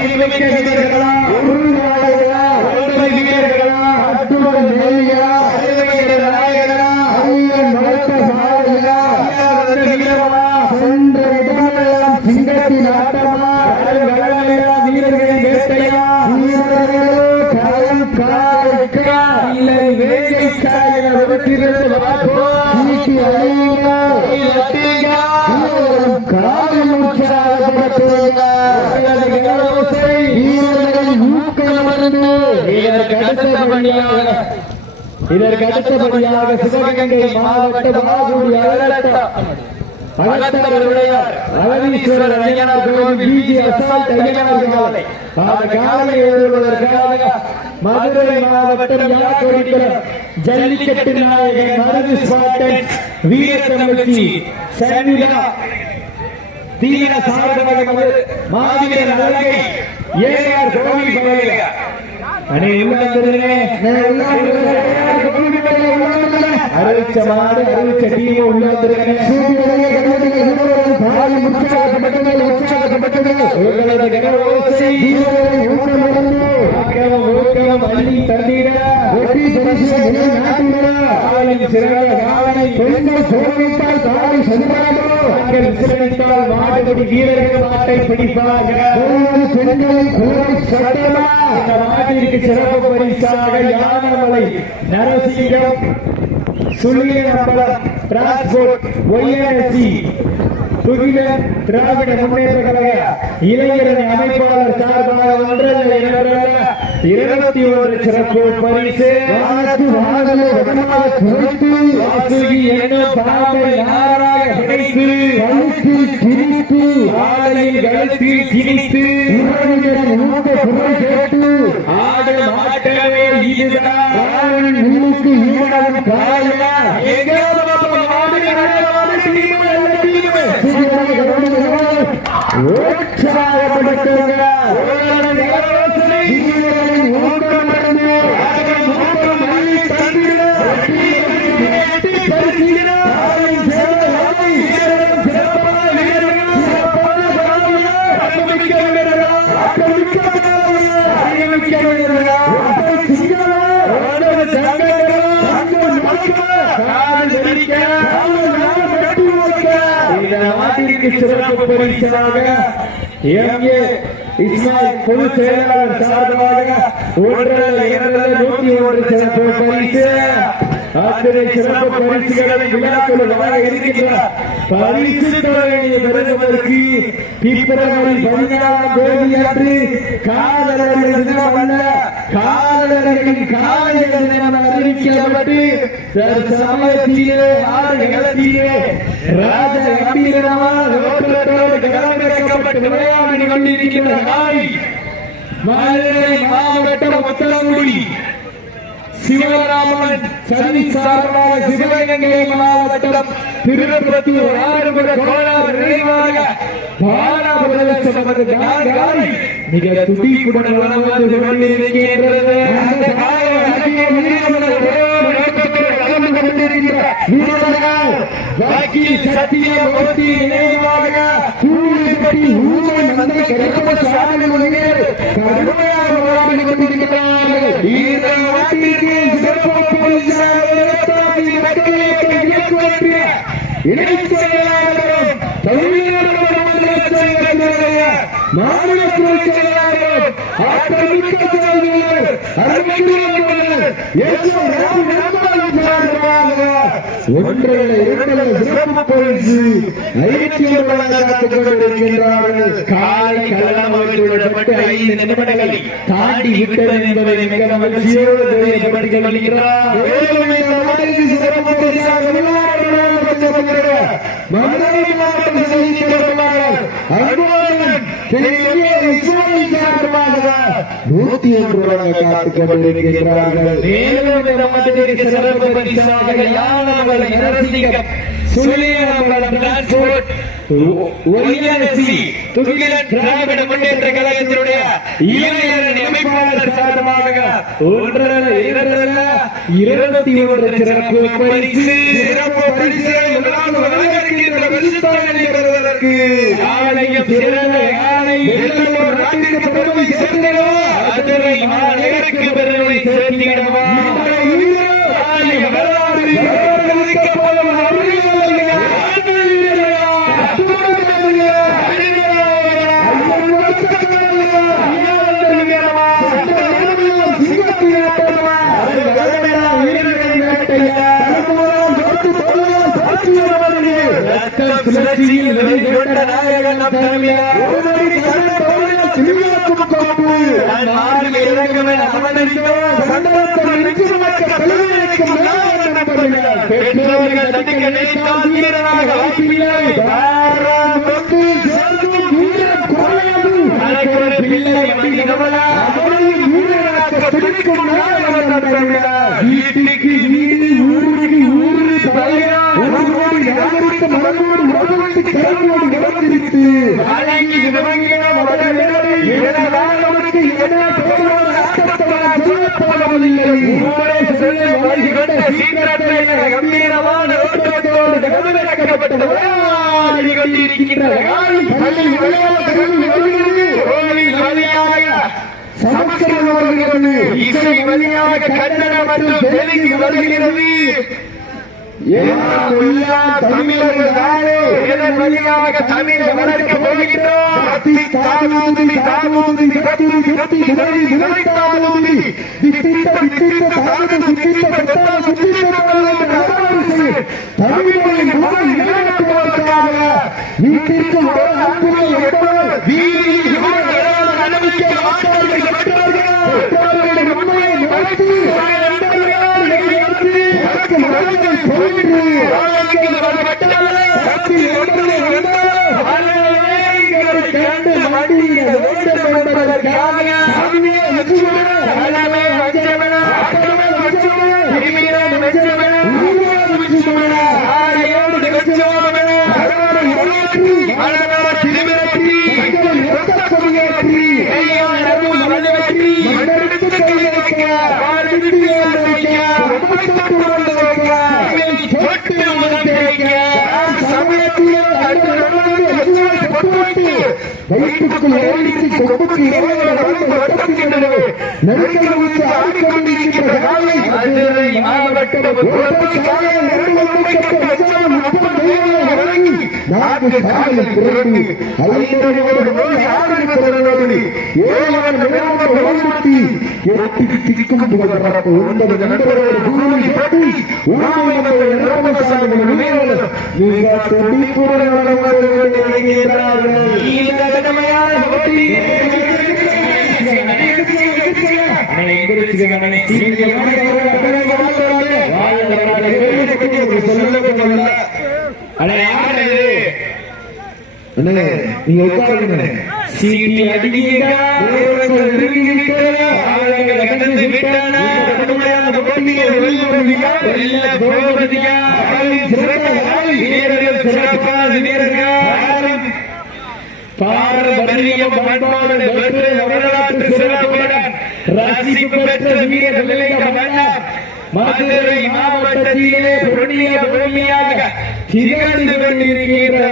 அறிவுமிக்க வீரர்களா, உருவாளர்களா, ஒன்றை வீரர்களா, அட்டுமன் மேலியா, அறிவுமிக்க நாயகனா, ஐயன் மலத்த சாலையா, வீரமா, சென்ற இடமெல்லாம் சிங்கத்தின் ஆட்டமா, கடலெல்லாம் வீரர்களின் வேட்டையா, வீரர்களே களம் காலைக்கா, இல்லை வேலைக்கா என விடுத்திருந்து வாக்கோ, சீட்டி அழியுங்க, காலம் உற்சாகப்படுத்துங்க, வீரர்களின் ஊக்கமருந்து இதற்கு அடுத்தபடியாக சிவகங்கை மாவட்ட மாகுடி அகத்தவருடைய அகதீஸ்வரர் ஐயனார் கோவில் பிஜி அசால்ட் ஐயனார் காலை அந்த காலை எழுதுவதற்காக மதுரை மாவட்டம் யாக்கோடிக்குளம் ஜல்லிக்கட்டு நாயகன் மருது ஸ்பாட்டன் வீரத்தமிழ்ச்சி சன்னிதா தீர சார்பாக மாவீரர் அழகை ஏஆர் கோவில் பகையா அணி உள்ளே அறிவிச்சமாறு அறிவிச்ச டீம் உள்ளே ஊக்கம் அள்ளி தந்தீர சிறந்த காவலை பெண்கள் சோழவித்தால் காலை சதுராமோ விசிலடித்தால் மாடுபடி வீரர்கள் நாட்டை பிடிப்பார்கள் பெண்களை கோரி சட்டமா இந்த நாட்டிற்கு சிறப்பு பரிசாக யானமலை நரசிங்கம் சுள்ளியம்பலம் டிரான்ஸ்போர்ட் ஒய்என்எஸ்சி துகிலன் திராவிட முன்னேற்ற கழக இளைஞரணி அமைப்பாளர் சார்பாக 21 சிறப்பு பரிசு வாசுகி என்னும் பாம்பை நாராக பிடித்து திணித்து ஆலையில் கழுத்தில் திணித்து ஆடு மாட்டவே இதுதான் முன்னுக்கு ஈடாகும் காயா சிறப்பு பரிசாக எம்ஏ இஸ்மாயில் பொதுச் செயலாளர் சார்பாக 101 சிறப்பு பரிசு அத்தனை சிறப்பு பரிசுகளை விழாக்கள் வர இருக்கின்றன. பரிசு தொகையை பெறுவதற்கு பிப்ரவரி 14ஆம் தேதி அன்று காதலர்கள் தினமல்ல காதலர்களின் காலைகள் தினம் அறிவிக்கப்பட்டு சமயத்திலே ஆடுகளத்திலே ராஜ கம்பீரமாக களமிறக்கப்பட்டு விளையாடி கொண்டிருக்கின்ற நாய் மதுரை மாவட்டம் ஒத்தலங்குடி சிவராமன் சதி சார்பாக சிவகங்கை மாவட்டம் திருப்பத்தூர் ஆறுமுக கோளாறு நினைவாக பாராபுரசமது காய் மிக துடிப்புடன் வந்து கொண்டிருக்கின்றது. அந்த சத்தியமூர்த்தி நினைவாக கூலிப்பட்டி ஊழல் மந்தை கிடைக்கப்பட்ட சாதனைகள் கடுமையாக விளையாடி கொண்டிருக்கிறார்கள். இந்த நாட்டிற்கு சிறப்பு இணைச் செயலாளரும் மாநில துறை செயலாளரும் ஆற்றமிக்க செயலாளர் சிறப்பு பரிசு ஐக்கியம் காத்துக் கொண்டிருக்கின்றார்கள். காலை கலனப்பட்டு 5 நிமிடங்கள் தாண்டி விட்டது என்பதை மிக மகிழ்ச்சியோடு தெரியப்படுத்திக் கொள்கிறார். சிறப்பு பரிசாக மதுரை மாவட்ட செயலாளர் அன்புடன் 101 காத்துக் கொண்டிருக்கிறார்கள். சிறப்பு பரிசாக யானமலை நரசிங்கம் சுள்ளியம்பலம் டிரான்ஸ்போர்ட் ஒய்என்எஸ்சி துகிலன் திராவிட முன்னேற்ற கழகத்தினுடைய இளைஞரணி அமைப்பாளர் சார்பாக 21 சிறப்பு பரிசு பெறுவதற்கு ஆலயம் சிறந்த நாட்டிற்கு சுழலும் சுழற்சியில் வெறிகொண்ட நாயகன் நம் தமிழர் ஒருவரை கண்ட தோழில் திருவிழாக்கும் கோப்பு நான் மாறி இறங்குவேன் அவனறிந்தோம் சந்தோஷம் நிச்சயமற்ற தலைவருக்கும் நாயகன் நம் தமிழர் பெற்றோர்கள் தடுக்க நினைத்தால் வீரனாக வாய்ப்பில்லை தாராம் வந்து சேர்ந்தும் வீரன் குறையாது அனைக்கொரு பிள்ளை மணி கமலா அவனையும் வீரனாக துடிக்கும் நாயகன் நம் தமிழர் வீட்டுக்கு வீடு ஊருக்கு ஊரு தலைவா ஒருவரோடு யாருக்கு மரபோடு உறவுக்கு கருவோடு நடந்திருக்கு அழகி விவங்கியம் வளர்கிறது இடவாளனுக்கு என்ன தோழோடு ஆட்டத்தவரால் சொல்லப்போவதில்லை ஊரே சொல்ல வழி கொண்ட சீக்கிரத்தை கம்பீரமான ஓட்டத்தோடு கவனிக்கப்பட்ட ஓடி கொண்டிருக்கின்ற பள்ளி விளையாட்டு வருகிறது கோவில் வழியாக சமஸ்கிருதம் வருகிறது இசை வழியாக கன்னடம் மற்றும் தெலுங்கு வருகிறது தமிழர்கள் வழியாக தமிழ் வளர்க்க போகின்றோம் வீட்டிற்கு வயிற்றுக்குள் ஏறிச்சு கொம்புக்கு இறைவனை வட்டத்தினுடைய நெருக்கல் வைத்து ஆடிக்கொண்டிருக்கின்ற காலை மதுரை மாவட்டம் நான்கு காலையில் பிறந்து அலையோடு ஆடிக்கிறதோடு ஏழவன் விளையாட்டு வளர்த்தி எட்டி திக்கும் புகழ்பரப்பு ஒன்பது நண்பரோடு கூறி பற்றி உணவு ராமசாமி நினைவாளர் மிக துடிப்புடன் வழங்குகிறார்கள் நீங்க உட்காருங்க சீட்டி அடிக்க பாரம்பரியம் பண்பாடு வரலாற்று சிறப்புடன் ரசிப்பு பெற்ற வீர மன்னர் மதுரை மாவட்டத்திலே புண்ணிய பூமியாக திகழ்ந்து கொண்டிருக்கின்ற